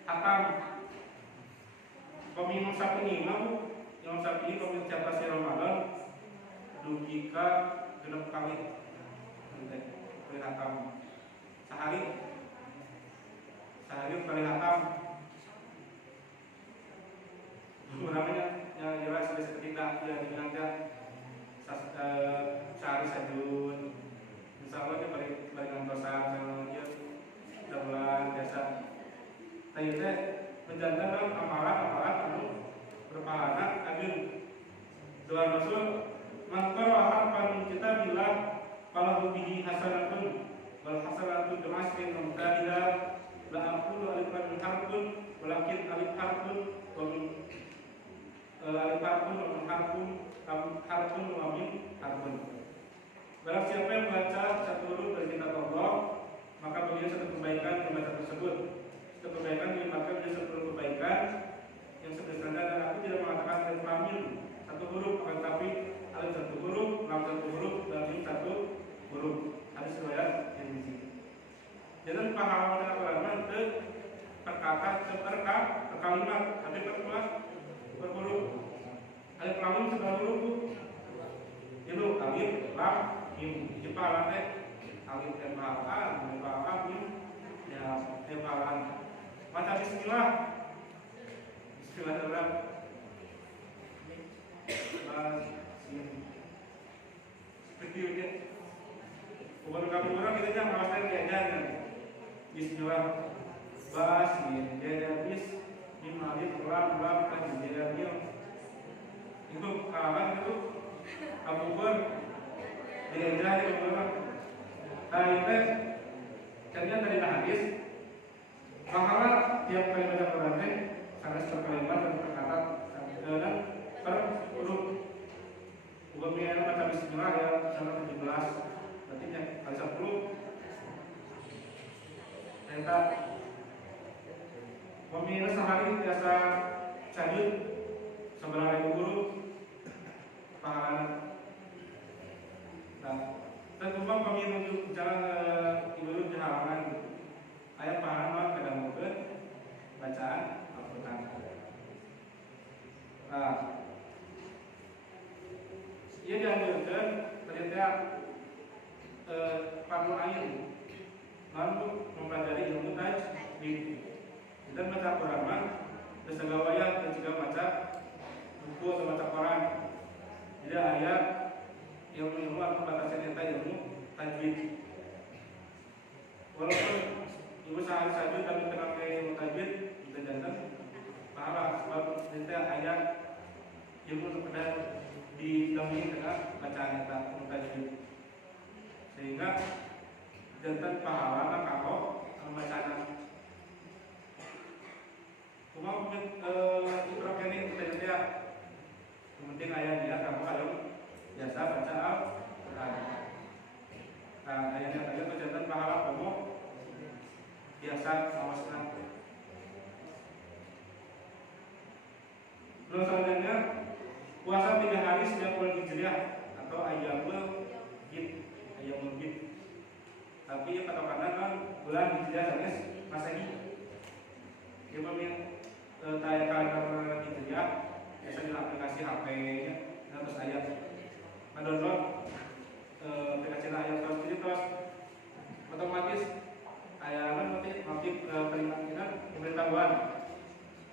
hatam. Imam Syafi'i kalau mencapai si Ramadan dugika 6 kali kali hatam sehari kali hatam namanya yang jelas seketika ya dibilangnya sehari sajud insyaallah dia balik dosa sama dia bulan biasa tadi teh menjalankan amalan anu berpahala agen doa Rasul man qara harfan kita bilang falahu bihi hasanatun wal hasanatu bi'ashri amsalha la aqulu alifan harfun walakin alif harfun alif harfun harfun wa min harfun. Barang siapa yang membaca satu huruf dari kitab Allah maka baginya satu kebaikan membaca tersebut. Satu kebaikan dilimpahkan menjadi 10 kebaikan yang sebesarnya dan aku tidak mengatakan alif lam mim satu huruf akan tapi alif satu huruf, lam satu huruf, dan mim satu huruf. Hadis riwayat Tirmizi. Jangan pahala dengan ulama itu perkata per kalimat tapi per huruf. Alif lam mim sebelah huruf itu alif lam mim dipahala alif dan pahala mim ya pahala. Baca bismillah. Bismillahirrahmanirrahim. Seperti itu. Bukan kami orang kita jangan melakukan diajaran. Bismillah. Basin dia bis mim alif lam kan dia itu kawan itu Abu Bakar diajarin orang. Nah itu kalian dari hadis pahala tiap kali baca Quran sangat berkalimat dan berkata dan per huruf. Umpamanya baca bismillah ya sampai 17 berarti kali 10 ternyata umpamanya sehari biasa sajud seberapa ribu huruf pahala. Nah tertumpang kami menuju jalan ibu di halaman ayat pahala kadang mungkin bacaan Al-Quran. Nah, ia dianjurkan ternyata fardu ain lalu mempelajari ilmu tajwid dan baca Quran dan segala ayat dan juga baca buku atau baca Quran. Jadi ayat ilmu atau batasan ilmu tajwid. Walaupun ibu sehari saja tapi kenal ilmu tajwid kita jangan pahala sebab kita ayat ilmu sekedar didampingi dengan bacaan ilmu tajwid sehingga jantan pahala kalau bacaan. Cuma mungkin ibrah ini kita penting ayat dia kamu ayo biasa baca Al-Quran. Nah ayatnya tadi kegiatan pahala kamu biasa sama senang. Terus selanjutnya puasa 3 hari setiap bulan Hijriah atau Ayyamul Bid. Tapi katakanlah kan bulan Hijriah sanes Masehi. Dia memang kalender Hijriah biasa di aplikasi HP-nya terus ayat mendownload aplikasi ayat terus otomatis ayat nanti peringatan pemberitahuan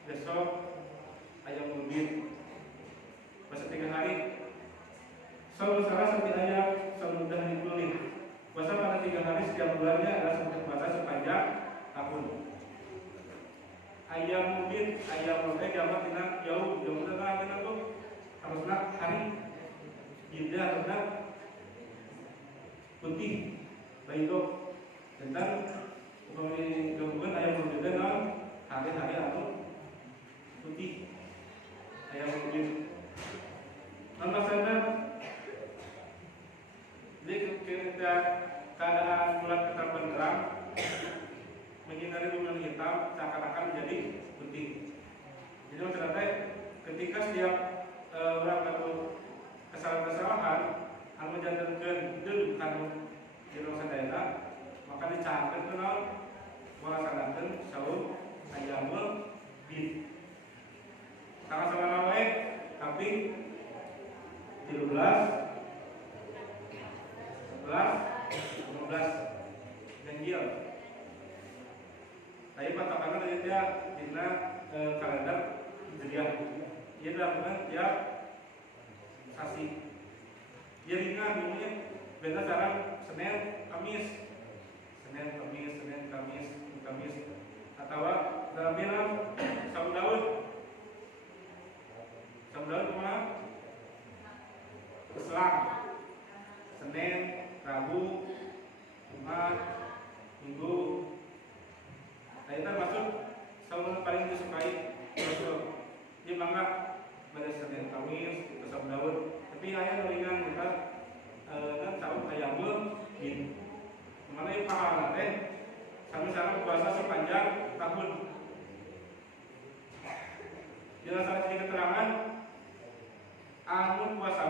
besok ayat mungkin puasa 3 hari. Salah satu ayat semudah ditulis. Puasa pada 3 hari setiap bulannya adalah seperti puasa sepanjang tahun. Ayat mungkin jamak tina jauh tengah tina tuh harusnya hari jilda harusnya putih baik tentang upami gabungan ayat mungkin dengan hari-hari atau putih ayat mungkin. Nomor sana kita keadaan bulan terbenam menghindari bulan hitam seakan-akan menjadi putih. Jadi maksudnya ketika setiap orang atau kesalahan-kesalahan yang menjadikan dulu kanu di ruang daerah maka dicatat kenal melaksanakan saum Ayyamul Bid. Tanggal sama tapi 13, 11, 15 ganjil. Tapi patokannya dia dina kalender Hijriah. Dia dilakukan tiap sasi. Dia ringan namanya beda cara Senin, Kamis, atau dalam film Sabu Daud kemana? Islam Senin, Rabu, Jumat, Minggu. Nah itu termasuk saum paling disukai Rasul. Dia bangga pada Senin, Kamis, itu Sabu Daud. Tapi ayat ringan kita dan saum Ayyamul Bid. Mana yang pahala sama-sama puasa sepanjang tahun. Jelas saja keterangan anu puasa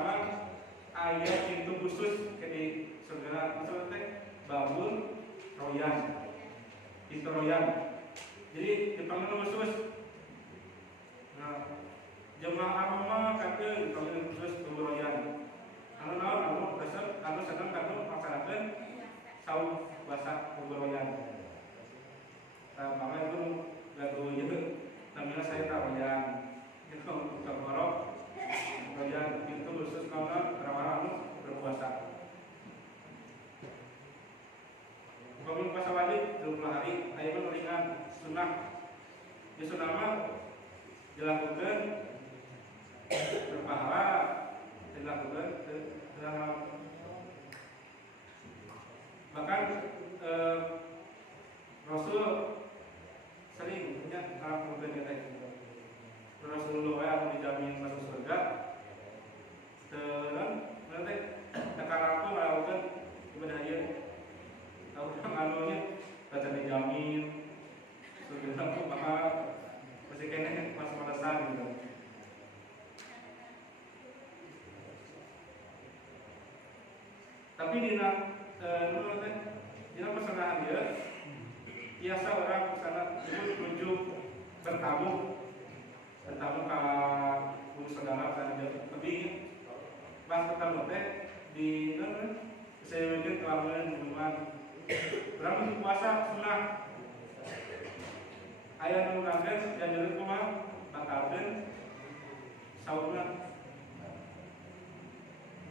ayat itu khusus ke di segera maksudnya bangun royan itu royan jadi dipanggil khusus. Nah jemaah amma kata dipanggil khusus bangun royan anu dasar anu sedang kata maksanakan saum puasa bangun royan. Nah maka itu lagu itu namanya saya tak royan itu untuk kabarok royan itu khusus karena orang-orang berpuasa. Kalau puasa wajib 20 hari, ayat ringan sunnah. Di sunnah dilakukan berpahala, dilakukan bahkan Rasul sering punya melakukan Rasulullah yang dijamin masuk surga. Dan nanti sekarang aku melakukan ibadah haji. Tahu kan anunya baca dijamin surga aku maka masih kene pas malesan gitu. Tapi dina pesanan dia biasa orang kesana menuju bertamu ke saudara saja. Tapi pas ketemu teh di saya mungkin kelamaan minuman. Berapa puasa sunnah ayat nurangkan dan jadi kumah batalkan saumna.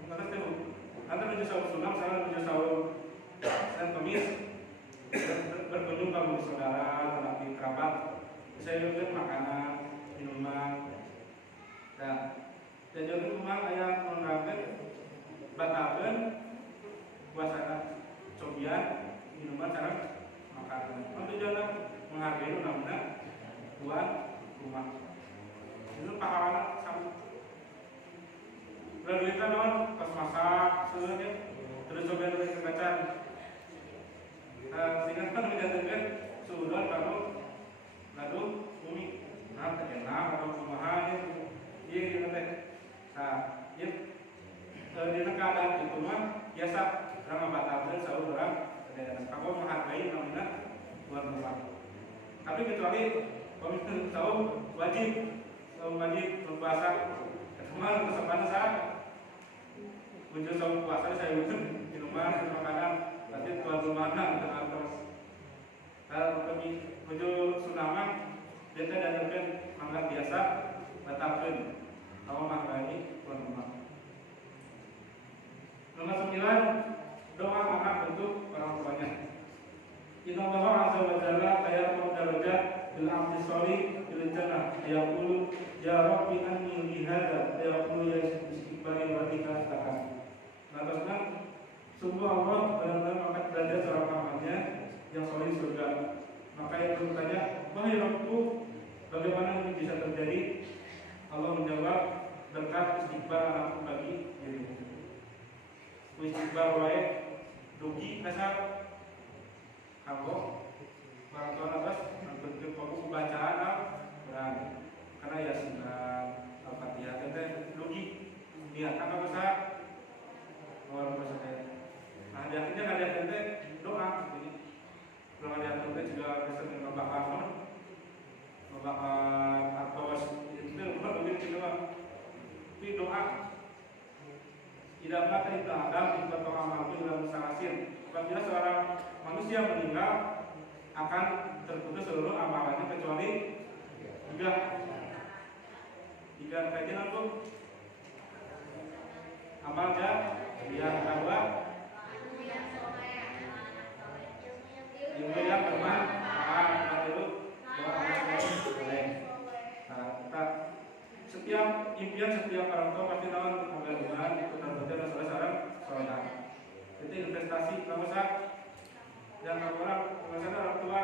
Kata tu, nanti menuju saum sunnah, saya menuju saum dan Kamis berkunjung kamu saudara, tetapi kerabat. Saya juga makanan, minuman. Dan jadi kumah ayat nurangkan batalkan puasa cobian minuman cara makanan. Untuk jalan menghargai undang-undang tuan rumah. Itu pahala sama. Lalu kita non pas masak sebenarnya terus coba dari kacang. Sehingga kan menjadikan sudah lalu bumi nah enak atau kumaha iya teh. Nah, ya di keadaan itu mah biasa orang membatalkan sahur orang dan kamu menghargai namanya tuan rumah. Tapi kecuali kalau sahur wajib berpuasa. Kemarin kesempatan saat muncul sahur puasa saya di rumah makanan nanti tuan rumah dengan terus. Kalau kami muncul tsunami dia datangkan mangga biasa batalkan kalau menghargai tuan rumah. Nomor 9, doa anak untuk orang tuanya. Inna Allah azza wa jalla yarfa'u darajat bil 'abdi shalih bil jannah yaqulu ya rabbi anni li hadza yaqulu ya istighfari wa tikatakan. Lantasnya sungguh Allah benar-benar mengangkat derajat seorang hambanya yang shalih surga. Maka yang bertanya, wahai Rabbku, bagaimana ini bisa terjadi? Allah menjawab, berkat istighfar anakku bagi dirimu. Istighfar wae dugi kasar kanggo orang tua atas bentuk fokus bacaan Al-Quran karena ya sudah Al-Fatihah teh dugi niat apa bahasa orang bahasa nah dia akhirnya ada teh doa jadi kalau ada teh juga bisa membakar atau itu bukan begitu tapi doa tidak mata itu Adam itu atau amal itu dalam musalasin. Apabila seorang manusia meninggal akan terputus seluruh amalannya kecuali tiga kajian itu amal yang kedua ilmu yang bermanfaat dulu doa soleh. Setiap impian setiap orang tua pasti tahu mudah-mudahan itu terwujud dan seorang soleh. Itu investasi bangsa dan orang tua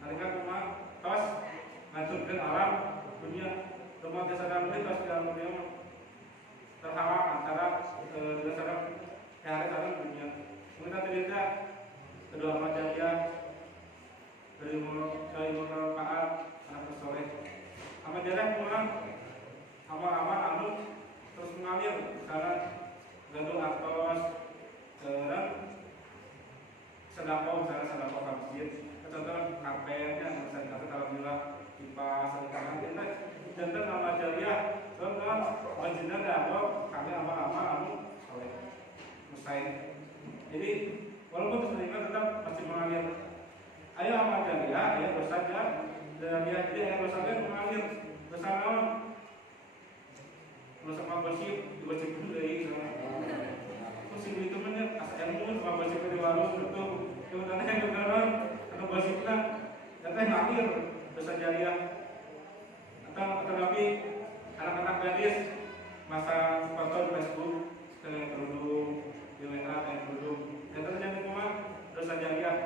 mereka rumah tos ngaturkan alam dunia rumah desa dan tos dalam dunia terhalang antara desa dan hari dunia. Kita terlihat kedua majariah dari manfaat anak soleh. Amal jalan pulang amal-amal anu terus mengalir misalnya gaduh atos dan sedekah misalnya sedekah ke masjid contoh karpetnya misalnya kata alhamdulillah kipas sedekah kita jantan amal jariah contoh masjidnya ada kami amal-amal anu soleh musai. Jadi walaupun sedekah tetap masih mengalir. Ayo amal jariah ayo bersaja dan dia ayo bersaja mengalir bersama sama bersih dibasih dulu dari musim itu mana asal ilmu sama bersih di warung betul kemudian yang kebenaran atau bersih kita katanya ngalir besar jariah atau tetapi anak-anak gadis masa foto di Facebook dengan kerudung di WA dengan kerudung yang terjadi memang dosa jariah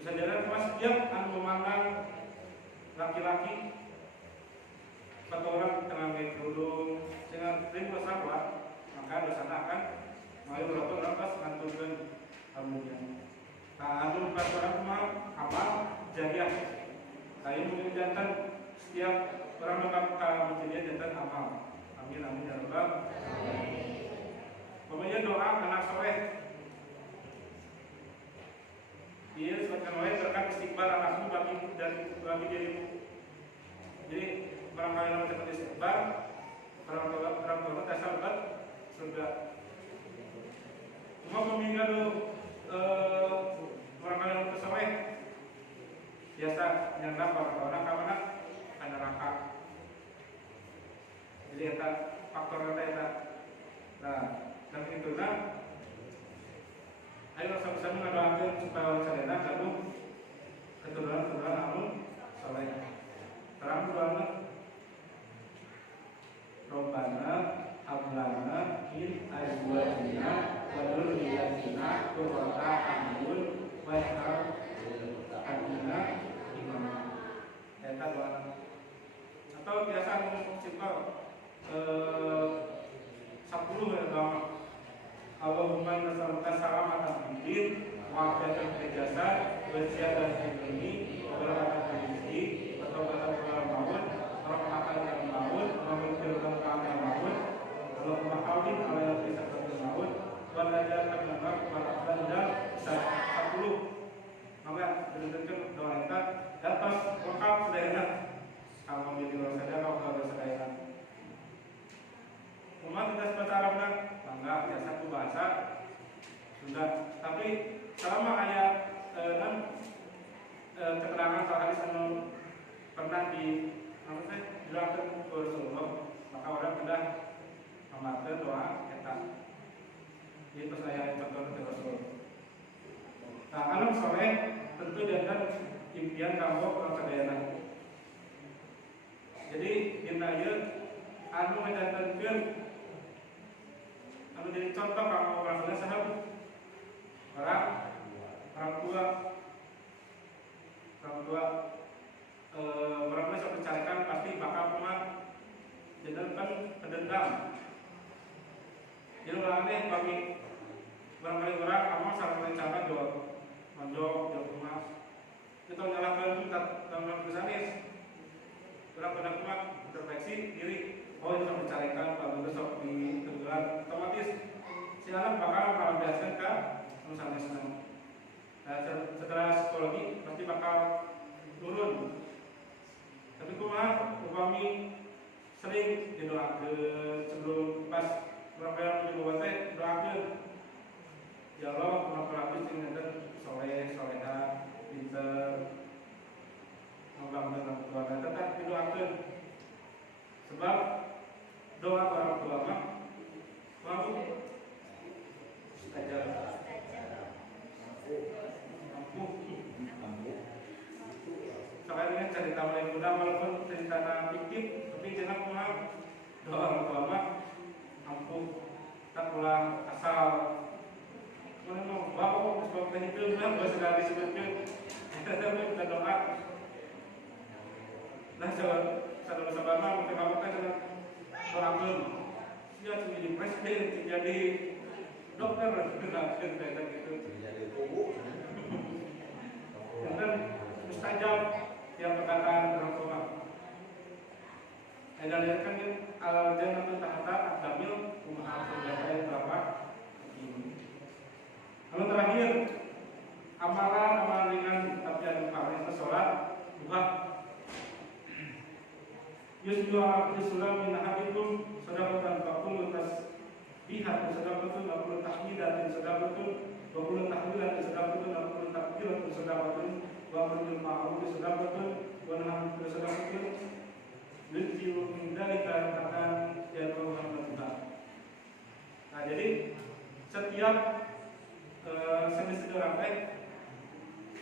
cuma setiap anu memandang laki-laki atau orang tengah pakai kerudung dengan sering bersahabat maka dosa akan malu berlaku lepas nganturkan alumnya. Nah, anu pas orang cuma amal jariah. Saya mungkin jantan setiap orang bakal menjadi jantan amal. Amin amin ya rabbal alamin. Pokoknya doa anak soleh. Dia sebagai wae berkat istighfar anakmu bagi dirimu. Jadi barangkali yang mencapai istighfar orang tua tak sahabat surga. Cuma meninggal barangkali yang tersoleh biasa nyandang orang kamana ada neraka. Jadi eta faktor eta. Nah, dan itu ayo sama-sama ngadoakeun supaya orang sadaya kanu keturunan anu saleh. Terang doana Robbana hablana min azwajina wa dzurriyyatina qurrata a'yun waj'alna imama. Eta doa. Atau biasa simpel 10 ya doa. Allahumma inna nas'aluka salamatan fid din wa afiatan fil jasad wa ziyadatan fil ilmi wa barakatan fil rizqi wa tawbatan fil maut wa rahmatan fil maut wa maghfiratan fil maut. Allahumma hawwin ala fisatil maut wa najatan min nar wa afdal 10. Maka berdasarkan doa kita atas lengkap sedaya kalau menjadi orang sadar kalau sedaya umat kita bahasa Arabnya bangga ya satu bahasa sudah, tapi selama ayat keterangan hadis anu pernah dijelaskan ke Rasulullah, maka orang sudah memakai doa kita itu saya contoh dari Rasul. Nah, kalau sore tentu dia kan impian kamu orang sadayana. Jadi kita ya anu mendatangkan anu jadi contoh kamu orang sahabat orang tua orang tua sudah dicarikan pasti bakal kumat jadi kan pendendam. Jadi orangnya kami barangkali orang kamu salah rencana jawab rumah kita nyalakan kita dalam kesanis orang pada kumat terdeteksi diri itu sudah dicarikan kalau itu sudah diteguran otomatis si anak bakal melampiaskan ke misalnya senang. Nah, setelah psikologi pasti bakal turun. Tapi kumaha upami sering didoakan sebelum pas berapa yang dibuat doakan ya Allah kenapa sing ngeten soleha pinter ngomong dengan keluarga tetap didoakan sebab doa orang tua mah mau saja sekarang cerita mulai muda walaupun cerita fiktif tapi jangan pulang doa orang tua mah ampuh tak pulang asal mana mau bawa sebab itu kan bahasa dari sebutnya kita doa nah saudara-saudara mungkin kamu kan doakan dia jadi presiden jadi dokter kayak gitu jadi tubuh dan mustajab yang perkataan orang tua. Ada lihat kan al-jannatu tahta aqdamil ummahatil jannah berapa? Lalu terakhir amalan ringan tapi ada paling sholat duha. Yusbihu abdi sulam min ahadikum sadaqatan faqul tasbihat sadaqatun wa qul tahmidatin sadaqatun wa qul tahmidatin sadaqatun wa qul takbiratun sadaqatun wa qul ma'ruf sadaqatun wa nahy sadaqatun lidziru min dalika akan yad'u Tuhan. Nah, jadi setiap semisal orang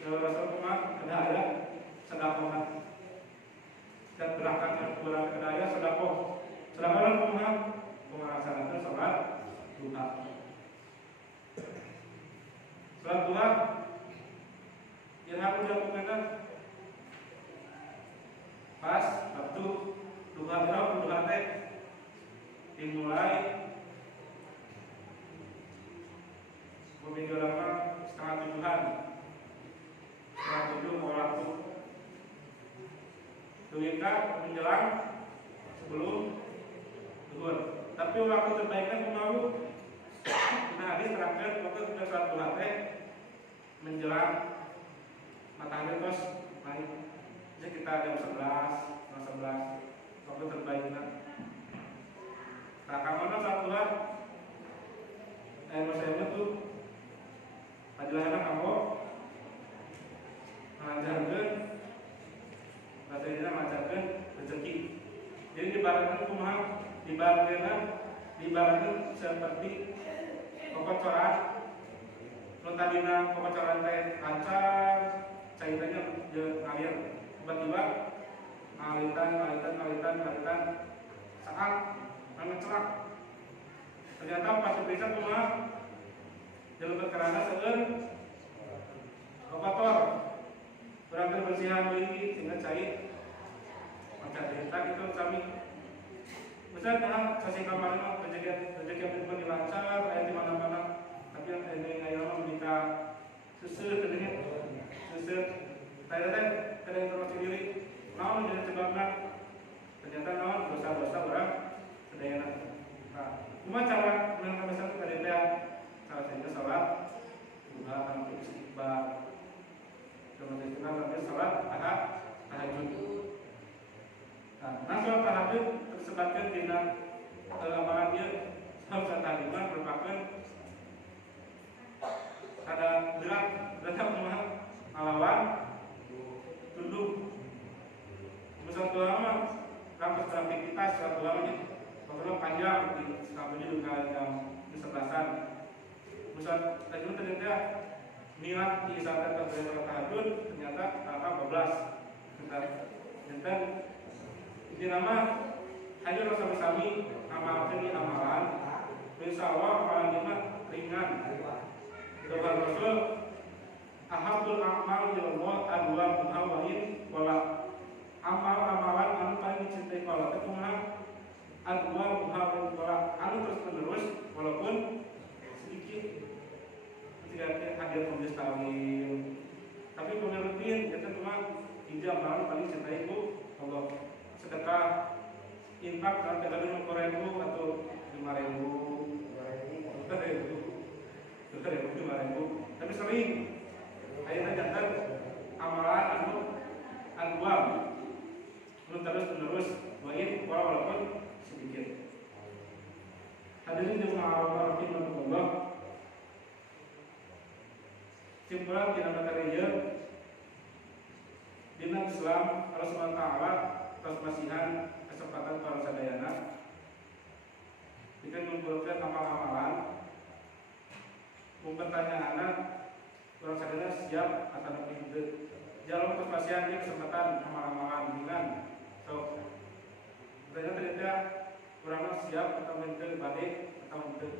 Rasulullah ada ayat sedekah dan berangkat pulang ke daya sedekah rumah melaksanakan sholat duha. Sholat duha yang harus dilakukan pas waktu duha teh dimulai minggu lama setengah 7-an setengah 7 mau waktu duhika menjelang sebelum zuhur. Tapi waktu terbaiknya mau kita hadis terakhir waktu kita sholat duha teh menjelang matahari terus naik. Jadi kita jam 11 waktu terbaiknya. Nah, kamu sholat duha maksudnya tuh adalah kamu mengajarkan mengajarkan rezeki. Jadi dibaratkan kumaha dibaratkan seperti kocoran. Kalau tadinya kocoran teh lancar, cairannya ngalir. Tiba-tiba ngalitan saat ngecerak. Ternyata pas diperiksa kumaha jalur kerana seueur kotor. Berarti bersihan lagi sehingga cair. Macam cerita itu kami Ustaz nah kasih kamarnya rezeki yang pun dilancar ayat di mana-mana tapi yang ini ayam minta susu tadinya susu saya ada informasi diri naon jadi sebabnya ternyata naon dosa-dosa orang sedayana. Nah, cuma cara menangkap satu tadi salah satunya salat duha atau istighfar kemudian sampai salat tahajud. Nah, soal tahajud tersebatkan di amalan dia salat tahajud merupakan ada berat melawan tunduk. Misal ulama kampus beraktivitas satu ulamanya kalau panjang di kampusnya juga yang kesebelasan. Misal tadi ternyata niat di saat terjadi tahajud ternyata angka 12. Dan ini nama hanya rasa bersami amalkan di amalan. Insya Allah amalan ini ringan. Doa Rasul ahabul a'mal ilallah adwa muhawain wala amal-amalan anu paling dicintai Allah itu adwa muhawain wala anu terus menerus walaupun sedikit ketika hadir kondisi tawil tapi rutin itu cuma 3 amalan paling dicintai Allah. Sedekah infak sampai 50.000 atau 5.000 tapi sering akhirnya jantan amalan anual terus menerus baik walaupun sedikit. Hadirin jemaah rahimahullah, simpulan dina materi dina Islam Allah Subhanahu wa taala tos masihan kesempatan para sadayana dengan mengumpulkan amal-amalan pertanyaan orang sadayana siap atau tidak jalan untuk pasien di kesempatan amal-amalan dengan so ternyata orang siap atau tidak balik atau tidak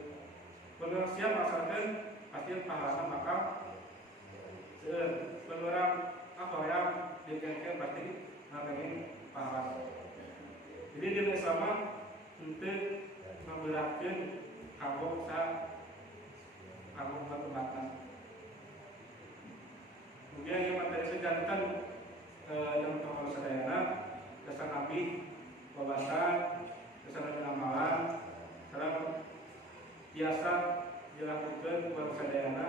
kalau siap maksudkan pasti pahala bakal kalau orang apa yang dikengken pasti nanti pahala. Jadi di Islam untuk memberatkan kabok matematika. Kemudian yang materi sejantan yang terlalu sadayana dasar nabi, wawasan, dasar nabi amalan, serta biasa dilakukan buat sadayana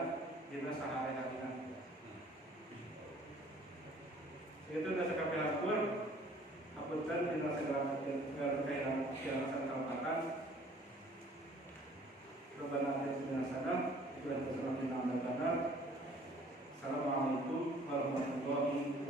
di sehari-harinya. Itu dasar kapelakur, apunten di segala kekayaan yang kabupaten. Rabbana atina hasanah wa qina adzabannar. Assalamualaikum warahmatullahi